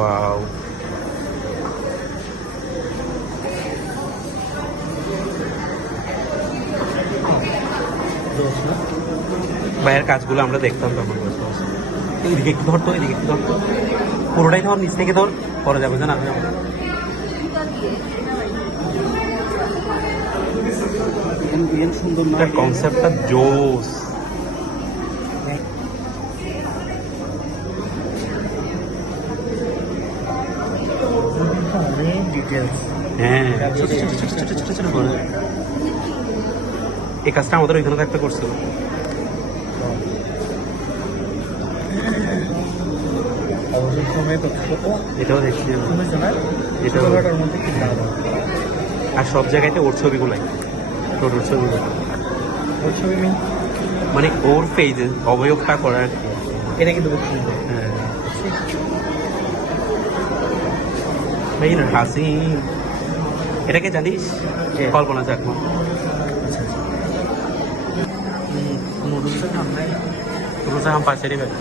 Wow, ভাইয়ের কাজগুলো আমরা দেখতাম তখন বসে বসে। এদিকে একটু ধরতো, এদিকে একটু ধরতো, পুরোটাই ধর, নিচ থেকে ধর, পরে যাবে না। সুন্দর না কনসেপ্টটা, জোস। হ্যাঁ, এই কাজটা আমাদের ওইখানে থাকতে করছিল। এটাও দেখছি, এটাও। আর সব জায়গাতে ওর ছবিগুলাই, ওর ছবিগুলো মানে ওর পেজে অবয়বটা করার, এটা কিন্তু খুব সুন্দর। হ্যাঁ, হাসি, এটাকে জানিস? কল্পনা চাকমা। নুডলসের নাম নাই, নুডলসের নাম পাশেরই ব্যাপার।